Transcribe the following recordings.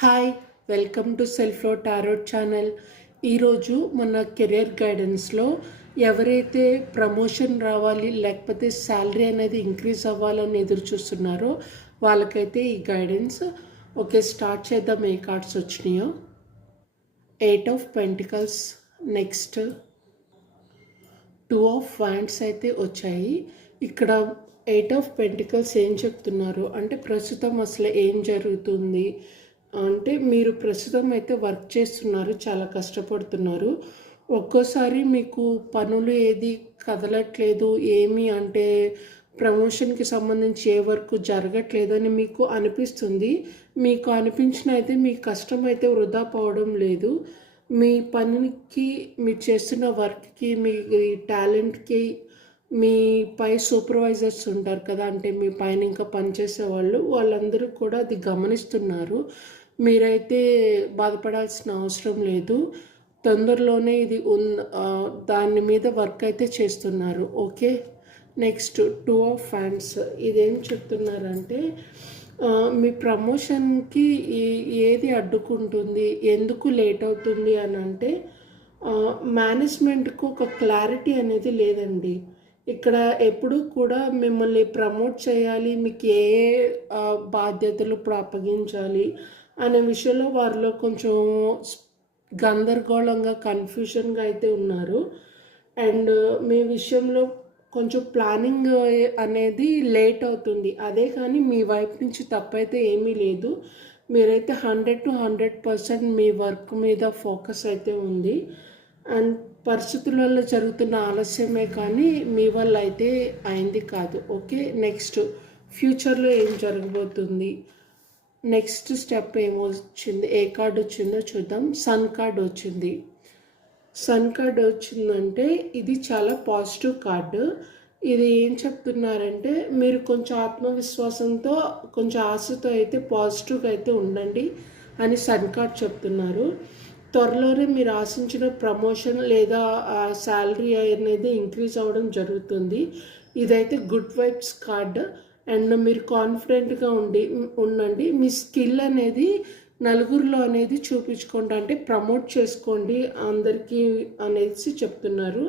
Hi, welcome to self లో tarot channel. ఈరోజు మన కెరియర్ గైడెన్స్లో ఎవరైతే ప్రమోషన్ రావాలి లేకపోతే శాలరీ అనేది ఇంక్రీజ్ అవ్వాలని ఎదురు చూస్తున్నారో వాళ్ళకైతే ఈ గైడెన్స్. ఓకే, స్టార్ట్ చేద్దాం. ఏ కార్డ్స్ వచ్చినాయో. 8 of pentacles, next 2 of wands అయితే వచ్చాయి. ఇక్కడ 8 ఆఫ్ పెంటికల్స్ ఏం చెప్తున్నారు అంటే ప్రస్తుతం అసలు ఏం జరుగుతుంది అంటే మీరు ప్రస్తుతం అయితే వర్క్ చేస్తున్నారు, చాలా కష్టపడుతున్నారు. ఒక్కోసారి మీకు పనులు ఏది కదలట్లేదు, ఏమి అంటే ప్రమోషన్కి సంబంధించి ఏ వర్క్ జరగట్లేదు అని మీకు అనిపిస్తుంది. మీకు అనిపించిన అయితే మీ కష్టం అయితే వృధా పోవడం లేదు. మీ పనికి, మీరు చేస్తున్న వర్క్కి, మీ టాలెంట్కి మీ పై సూపర్వైజర్స్ ఉంటారు కదా, అంటే మీ పైన ఇంకా పనిచేసే వాళ్ళందరూ కూడా అది గమనిస్తున్నారు. మీరైతే బాధపడాల్సిన అవసరం లేదు. తొందరలోనే ఇది దాని మీద వర్క్ అయితే చేస్తున్నారు. Okay, next 2 of fans. ఇదేం చెప్తున్నారంటే మీ ప్రమోషన్కి ఏది అడ్డుకుంటుంది, ఎందుకు లేట్ అవుతుంది అని అంటే మేనేజ్మెంట్కు ఒక క్లారిటీ అనేది లేదండి. ఇక్కడ ఎప్పుడు కూడా మిమ్మల్ని ప్రమోట్ చేయాలి, మీకు ఏ బాధ్యతలు అప్పగించాలి అనే విషయంలో వారిలో కొంచెం గందరగోళంగా, కన్ఫ్యూషన్గా అయితే ఉన్నారు. అండ్ మీ విషయంలో కొంచెం ప్లానింగ్ అనేది లేట్ అవుతుంది. అదే కానీ మీ వైపు నుంచి తప్పైతే ఏమీ లేదు. మీరైతే 100% మీ వర్క్ మీద ఫోకస్ అయితే ఉంది. అండ్ పరిస్థితుల వల్ల జరుగుతున్న ఆలస్యమే కానీ మీ వల్ల అయితే అయింది కాదు. ఓకే, నెక్స్ట్ ఫ్యూచర్లో ఏం జరగబోతుంది, నెక్స్ట్ స్టెప్ ఏమొచ్చింది, ఏ కార్డ్ వచ్చిందో చూద్దాం. సన్ కార్డ్ వచ్చింది. సన్ కార్డ్ వచ్చిందంటే ఇది చాలా పాజిటివ్ కార్డు. ఇది ఏం చెప్తున్నారంటే మీరు కొంచెం ఆత్మవిశ్వాసంతో, కొంచెం ఆశతో అయితే పాజిటివ్గా అయితే ఉండండి అని సన్ కార్డ్ చెప్తున్నారు. త్వరలోనే మీరు ఆశించిన ప్రమోషన్ లేదా శాలరీ అనేది ఇంక్రీజ్ అవ్వడం జరుగుతుంది. ఇదైతే గుడ్ వైబ్స్ కార్డ్. అండ్ మీరు కాన్ఫిడెంట్గా ఉండండి. మీ స్కిల్ అనేది నలుగురిలో అనేది చూపించుకోండి, అంటే ప్రమోట్ చేసుకోండి అందరికీ అనేసి చెప్తున్నారు.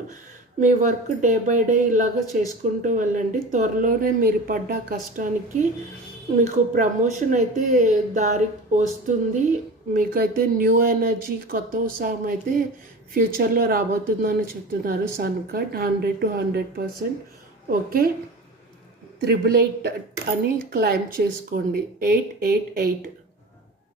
మీ వర్క్ డే బై డే ఇలాగ చేసుకుంటూ వెళ్ళండి. త్వరలోనే మీరు పడ్డ కష్టానికి మీకు ప్రమోషన్ అయితే దారి వస్తుంది. మీకైతే న్యూ ఎనర్జీ, కొత్త ఉత్సాహం అయితే ఫ్యూచర్లో రాబోతుందని చెప్తున్నారు సన్ కార్డ్. 100% ఓకే, 888 అని క్లైమ్ చేసుకోండి. 888.